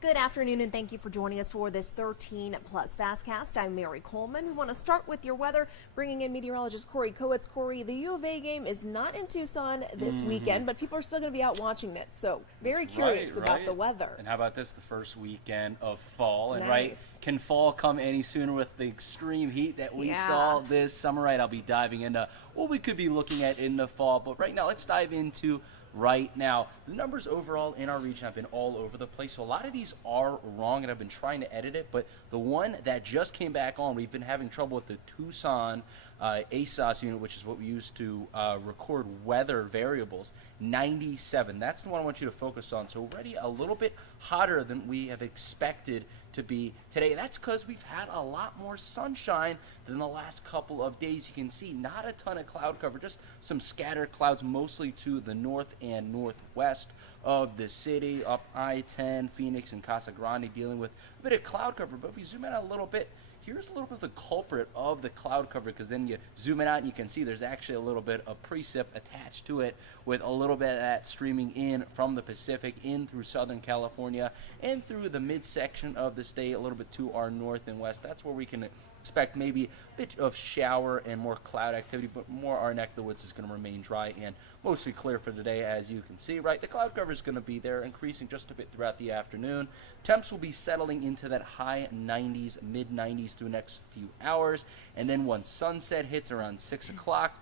Good afternoon, and thank you for joining us for this 13 Plus FastCast. I'm Mary Coleman. We want to start with your weather, bringing in meteorologist Corey Coates. Corey, the U of A game is not in Tucson this weekend, but people are still going to be out watching it. So very curious about the weather. And how about this, the first weekend of fall? And Nice. can fall come any sooner with the extreme heat that we saw this summer? I'll be diving into what we could be looking at in the fall. But right now, let's dive into right now. The numbers overall in our region have been all over the place, so a lot of these are wrong, and I've been trying to edit it, but the one that just came back on, we've been having trouble with the Tucson ASOS unit, which is what we use to record weather variables, 97. That's the one I want you to focus on. So already a little bit hotter than we have expected to be today. That's because we've had a lot more sunshine than the last couple of days. You can see not a ton of cloud cover, just some scattered clouds mostly to the north and northwest of the city, up I-10, Phoenix and Casa Grande, dealing with a bit of cloud cover. But if we zoom out a little bit, here's a little bit of the culprit of the cloud cover, because then you zoom it out and you can see there's actually a little bit of precip attached to it, with a little bit of that streaming in from the Pacific in through Southern California and through the midsection of the state, a little bit to our north and west. That's where we can expect maybe a bit of shower and more cloud activity, but more our neck of the woods is going to remain dry and mostly clear for today, as you can see. Right, the cloud cover is going to be there, increasing just a bit throughout the afternoon. Temps will be settling into that high 90s, mid 90s through the next few hours, and then once sunset hits around 6 o'clock,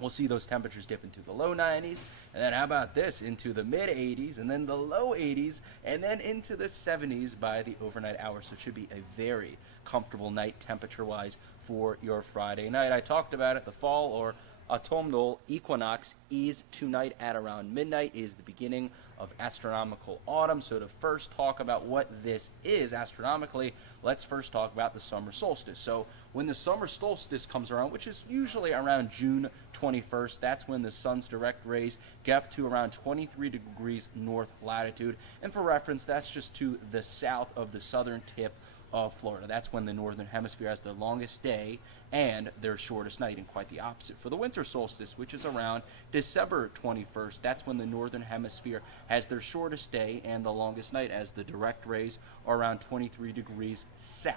we'll see those temperatures dip into the low 90s, and then how about this, into the mid 80s, and then the low 80s, and then into the 70s by the overnight hours. So it should be a very comfortable night temperature-wise for your Friday night. I talked about it, the fall or autumnal equinox is tonight at around midnight, is the beginning of astronomical autumn. So to first talk about what this is astronomically, let's first talk about the summer solstice. So when the summer solstice comes around, which is usually around June 21st, that's when the sun's direct rays get up to around 23 degrees north latitude. And for reference, that's just to the south of the southern tip of Florida. That's when the northern hemisphere has their longest day and their shortest night, and quite the opposite for the winter solstice, which is around December 21st. That's when the northern hemisphere has their shortest day and the longest night, as the direct rays are around 23 degrees south.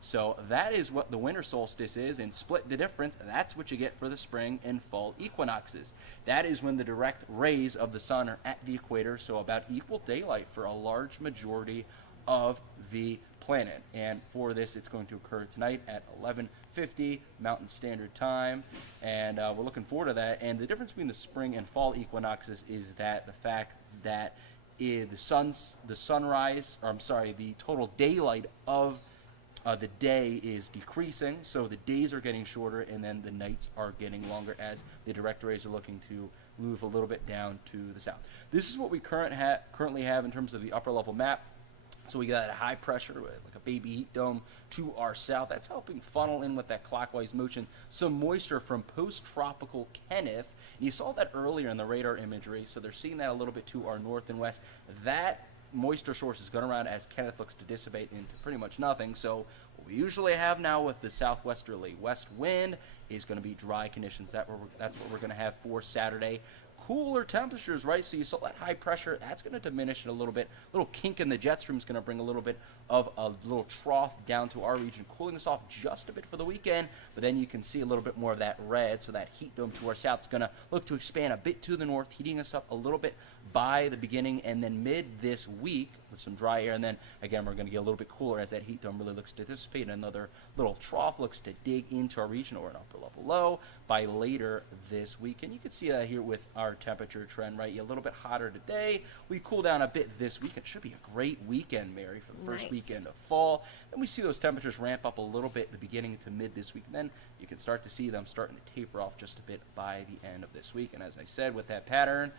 So that is what the winter solstice is, and split the difference, that's what you get for the spring and fall equinoxes. That is when the direct rays of the sun are at the equator, so about equal daylight for a large majority of the planet. And for this, it's going to occur tonight at 11:50 Mountain Standard Time, and we're looking forward to that. And the difference between the spring and fall equinoxes is that the fact that the total daylight of the day is decreasing, so the days are getting shorter, and then the nights are getting longer as the direct rays are looking to move a little bit down to the south. This is what we currently have in terms of the upper level map. So we got a high pressure, like a baby heat dome, to our south. That's helping funnel in with that clockwise motion some moisture from post-tropical Kenneth. And you saw that earlier in the radar imagery, so they're seeing that a little bit to our north and west. That moisture source is going around as Kenneth looks to dissipate into pretty much nothing. So what we usually have now with the southwesterly west wind is going to be dry conditions. That's what we're going to have for Saturday. Cooler temperatures, right? So you saw that high pressure, that's going to diminish it a little bit. A little kink in the jet stream is going to bring a little bit of a little trough down to our region, cooling us off just a bit for the weekend. But then you can see a little bit more of that red, so that heat dome to our south is going to look to expand a bit to the north, heating us up a little bit by the beginning and then mid this week with some dry air. And then again, we're going to get a little bit cooler as that heat dome really looks to dissipate. Another little trough looks to dig into our region, or an upper level low, by later this week. And you can see that here with our temperature trend, right? A little bit hotter today. We cool down a bit this week. It should be a great weekend, Mary, for the first weekend of fall. And we see those temperatures ramp up a little bit at the beginning to mid this week. And then you can start to see them starting to taper off just a bit by the end of this week. And as I said, with that pattern,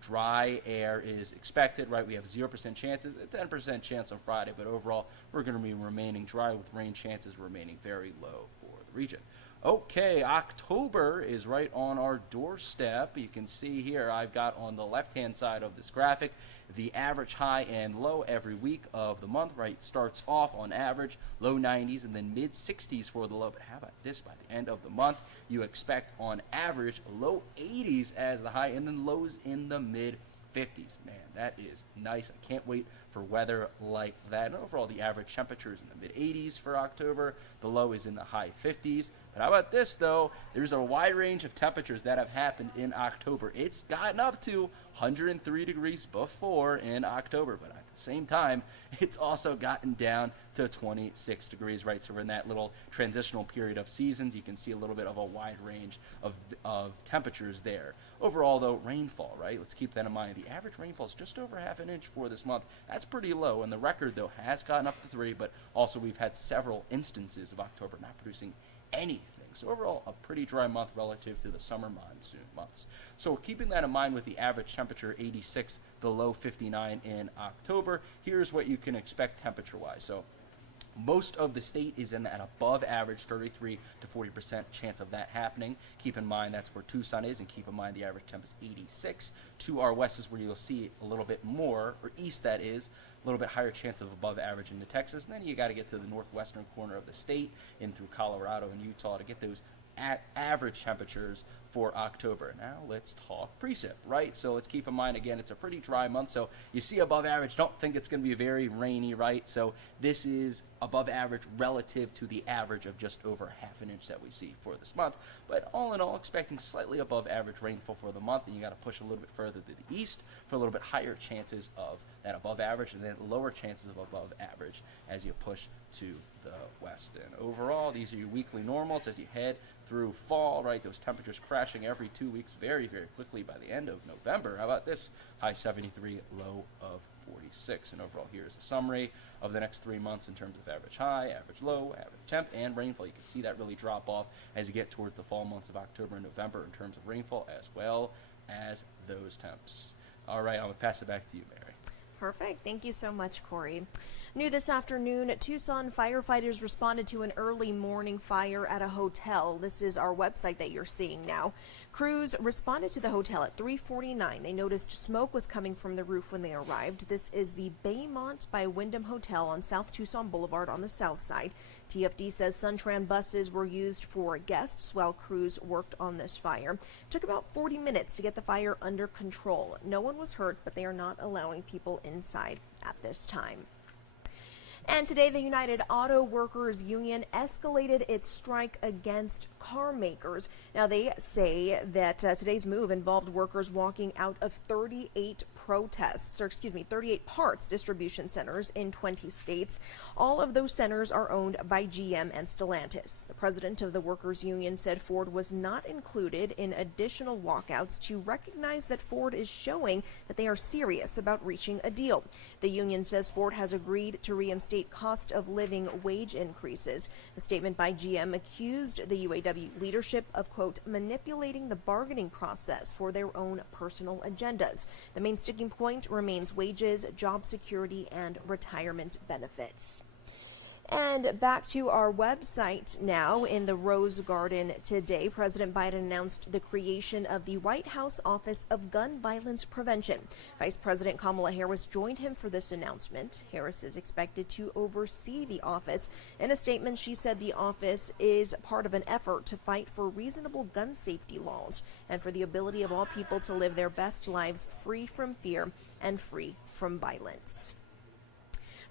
dry air is expected, right? We have 0% chances, a 10% chance on Friday, but overall, we're going to be remaining dry with rain chances remaining very low for the region. Okay, October is right on our doorstep. You can see here I've got on the left-hand side of this graphic the average high and low every week of the month, right? Starts off on average low 90s and then mid 60s for the low. But how about this? By the end of the month, you expect on average low 80s as the high and then lows in the mid 50s. Man, that is nice. I can't wait for weather like that. And overall, the average temperature is in the mid-80s for October. The low is in the high 50s. But how about this, though? There's a wide range of temperatures that have happened in October. It's gotten up to 103 degrees before in October, but at the same time, it's also gotten down to 26 degrees, right? So we're in that little transitional period of seasons. You can see a little bit of a wide range of temperatures there. Overall, though, rainfall, right? Let's keep that in mind. The average rainfall is just over half an inch for this month. That's pretty low, and the record, though, has gotten up to 3, but also we've had several instances of October not producing anything. So overall, a pretty dry month relative to the summer monsoon months. So keeping that in mind with the average temperature 86, the low 59 in October, here's what you can expect temperature-wise. So most of the state is in an above average 33 to 40% chance of that happening. Keep in mind that's where Tucson is, and keep in mind the average temp is 86. To our west is where you'll see a little bit more, or east that is, a little bit higher chance of above average into Texas. And then you got to get to the northwestern corner of the state in through Colorado and Utah to get those average temperatures for October. Now let's talk precip, right? So let's keep in mind, again, it's a pretty dry month. So you see above average, don't think it's going to be very rainy, right? So this is above average relative to the average of just over half an inch that we see for this month. But all in all, expecting slightly above average rainfall for the month, and you got to push a little bit further to the east for a little bit higher chances of that above average, and then lower chances of above average as you push to the west. And overall, these are your weekly normals as you head through fall, right? Those temperatures crashing every 2 weeks very, very quickly by the end of November. How about this? High 73, low of 46. And overall, here's a summary of the next 3 months in terms of average high, average low, average temp, and rainfall. You can see that really drop off as you get towards the fall months of October and November in terms of rainfall as well as those temps. All right, I'm going to pass it back to you, Mary. Perfect. Thank you so much, Corey. New this afternoon, Tucson firefighters responded to an early morning fire at a hotel. This is our website that you're seeing now. Crews responded to the hotel at 3:49. They noticed smoke was coming from the roof when they arrived. This is the Baymont by Wyndham Hotel on South Tucson Boulevard on the south side. TFD says Suntran buses were used for guests while crews worked on this fire. It took about 40 minutes to get the fire under control. No one was hurt, but they are not allowing people inside at this time. And today, the United Auto Workers Union escalated its strike against car makers. Now, they say that today's move involved workers walking out of 38 parts distribution centers in 20 states. All of those centers are owned by GM and Stellantis. The president of the Workers Union said Ford was not included in additional walkouts to recognize that Ford is showing that they are serious about reaching a deal. The union says Ford has agreed to reinstate cost of living wage increases. A statement by GM accused the UAW leadership of, quote, manipulating the bargaining process for their own personal agendas. The main sticking point remains wages, job security, and retirement benefits. And back to our website now. In the Rose Garden today, President Biden announced the creation of the White House Office of Gun Violence Prevention. Vice President Kamala Harris joined him for this announcement. Harris is expected to oversee the office. In a statement, she said the office is part of an effort to fight for reasonable gun safety laws and for the ability of all people to live their best lives free from fear and free from violence.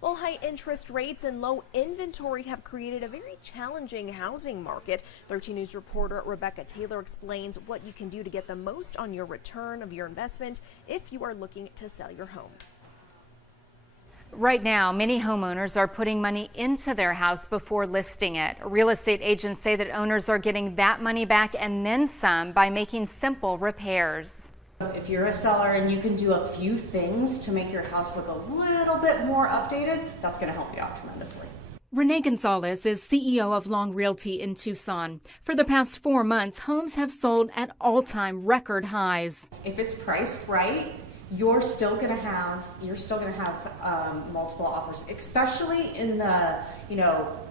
Well, high interest rates and low inventory have created a very challenging housing market. 13 News reporter Rebecca Taylor explains what you can do to get the most on your return of your investment if you are looking to sell your home. Right now, many homeowners are putting money into their house before listing it. Real estate agents say that owners are getting that money back and then some by making simple repairs. If you're a seller and you can do a few things to make your house look a little bit more updated, that's going to help you out tremendously. Renee Gonzalez is CEO of Long Realty in Tucson. For the past 4 months, homes have sold at all-time record highs. If it's priced right, you're still going to have multiple offers, especially in the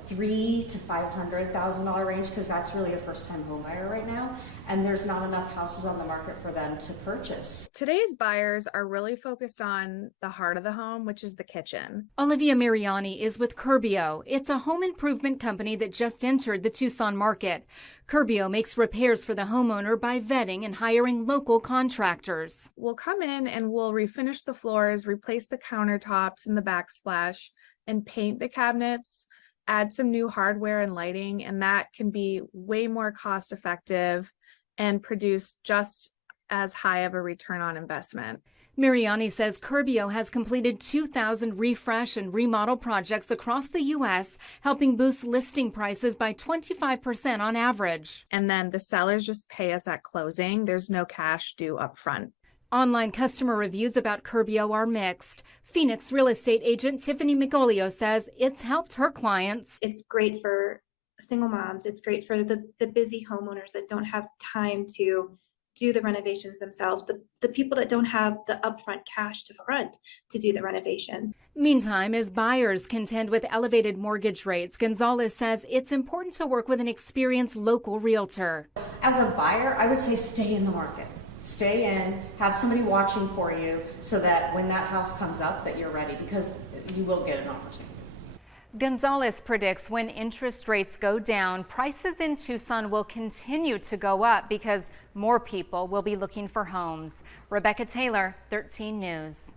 $300,000 to $500,000 range, because that's really a first-time home buyer right now, and there's not enough houses on the market for them to purchase. Today's buyers are really focused on the heart of the home, which is the kitchen. Olivia Mariani is with Curbio. It's a home improvement company that just entered the Tucson market. Curbio makes repairs for the homeowner by vetting and hiring local contractors. We'll come in and we'll refinish the floors, replace the countertops and the backsplash, and paint the cabinets, add some new hardware and lighting, and that can be way more cost effective and produce just as high of a return on investment. Mariani says Curbio has completed 2,000 refresh and remodel projects across the U.S., helping boost listing prices by 25% on average. And then the sellers just pay us at closing. There's no cash due up front. Online customer reviews about Curbio are mixed. Phoenix real estate agent Tiffany McGolio says it's helped her clients. It's great for single moms. It's great for the busy homeowners that don't have time to do the renovations themselves, the people that don't have the upfront cash to front to do the renovations. Meantime, as buyers contend with elevated mortgage rates, Gonzalez says it's important to work with an experienced local realtor. As a buyer, I would say stay in the market. Stay in, have somebody watching for you so that when that house comes up that you're ready, because you will get an opportunity. Gonzalez predicts when interest rates go down, prices in Tucson will continue to go up because more people will be looking for homes. Rebecca Taylor, 13 News.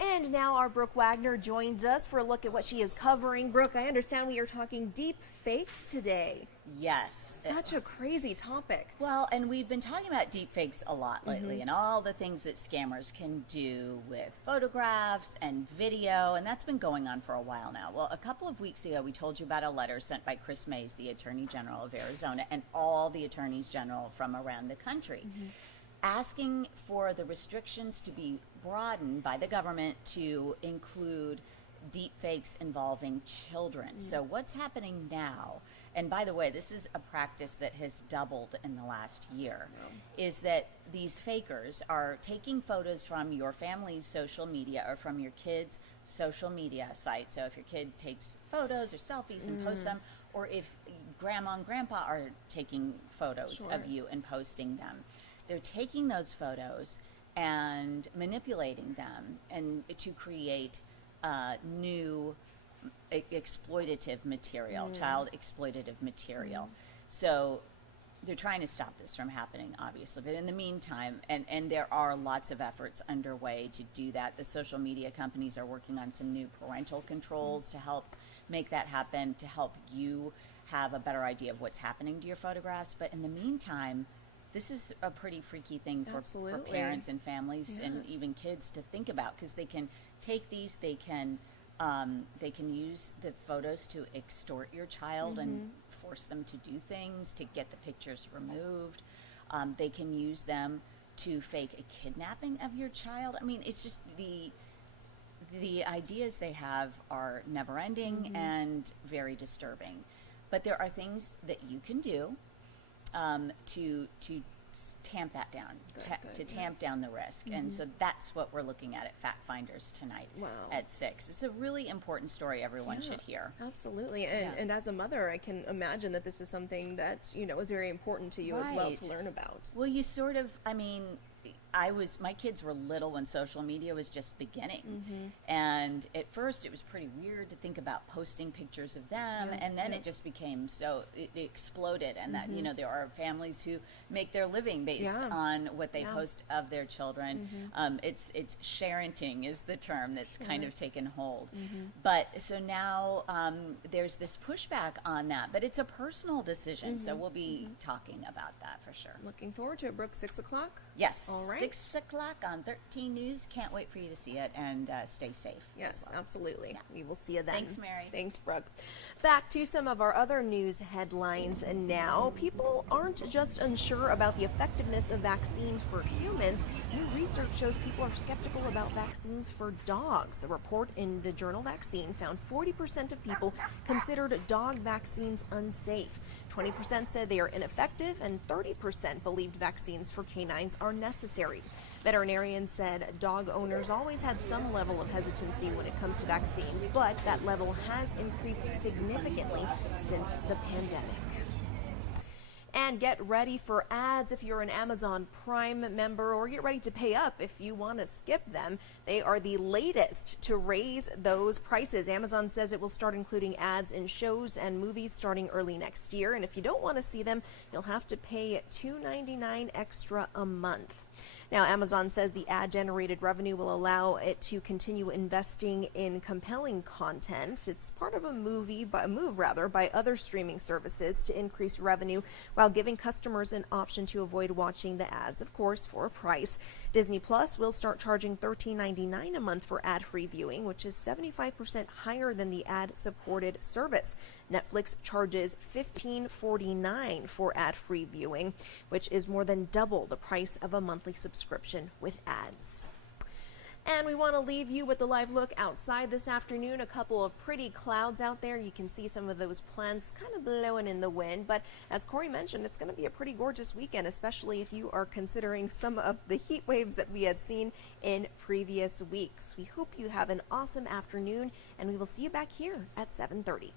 And now our Brooke Wagner joins us for a look at what she is covering. Brooke, I understand we are talking deep fakes today. Yes. Such a crazy topic. Well, and we've been talking about deepfakes a lot lately and all the things that scammers can do with photographs and video, and that's been going on for a while now. Well, a couple of weeks ago, we told you about a letter sent by Chris Mays, the Attorney General of Arizona, and all the attorneys general from around the country, asking for the restrictions to be broadened by the government to include deepfakes involving children. So what's happening now, and by the way, this is a practice that has doubled in the last year, is that these fakers are taking photos from your family's social media or from your kids' social media site. So if your kid takes photos or selfies and posts them, or if grandma and grandpa are taking photos of you and posting them, they're taking those photos and manipulating them and to create new exploitative material, child exploitative material. So they're trying to stop this from happening, obviously. But in the meantime, and there are lots of efforts underway to do that. The social media companies are working on some new parental controls to help make that happen, to help you have a better idea of what's happening to your photographs. But in the meantime, this is a pretty freaky thing for parents and families and even kids to think about, because they can take these, they can use the photos to extort your child and force them to do things, to get the pictures removed. They can use them to fake a kidnapping of your child. I mean, it's just the ideas they have are never ending and very disturbing. But there are things that you can do to tamp that down, tamp down the risk. And so that's what we're looking at Fact Finders tonight at 6. It's a really important story everyone should hear. Absolutely. And as a mother, I can imagine that this is something that, you know, is very important to you as well to learn about. Well, you sort of, I mean, my kids were little when social media was just beginning. And at first it was pretty weird to think about posting pictures of them. And then it just became it exploded. And that, you know, there are families who make their living based on what they post of their children. It's sharenting is the term that's kind of taken hold. But so now there's this pushback on that, but it's a personal decision. So we'll be talking about that for sure. Looking forward to it, Brooke. 6 o'clock? Yes. All right. 6 o'clock on 13 News. Can't wait for you to see it, and stay safe. Yes, absolutely. Yeah. We will see you then. Thanks, Mary. Thanks, Brooke. Back to some of our other news headlines. And now, people aren't just unsure about the effectiveness of vaccines for humans. New research shows people are skeptical about vaccines for dogs. A report in the journal Vaccine found 40% of people considered dog vaccines unsafe. 20% said they are ineffective, and 30% believed vaccines for canines are necessary. Veterinarians said dog owners always had some level of hesitancy when it comes to vaccines, but that level has increased significantly since the pandemic. And get ready for ads if you're an Amazon Prime member, or get ready to pay up if you want to skip them. They are the latest to raise those prices. Amazon says it will start including ads in shows and movies starting early next year. And if you don't want to see them, you'll have to pay $2.99 extra a month. Now, Amazon says the ad-generated revenue will allow it to continue investing in compelling content. It's part of a move by other streaming services to increase revenue while giving customers an option to avoid watching the ads, of course, for a price. Disney Plus will start charging $13.99 a month for ad-free viewing, which is 75% higher than the ad-supported service. Netflix charges $15.49 for ad-free viewing, which is more than double the price of a monthly subscription with ads. And we want to leave you with a live look outside this afternoon. A couple of pretty clouds out there. You can see some of those plants kind of blowing in the wind. But as Corey mentioned, it's going to be a pretty gorgeous weekend, especially if you are considering some of the heat waves that we had seen in previous weeks. We hope you have an awesome afternoon, and we will see you back here at 7:30.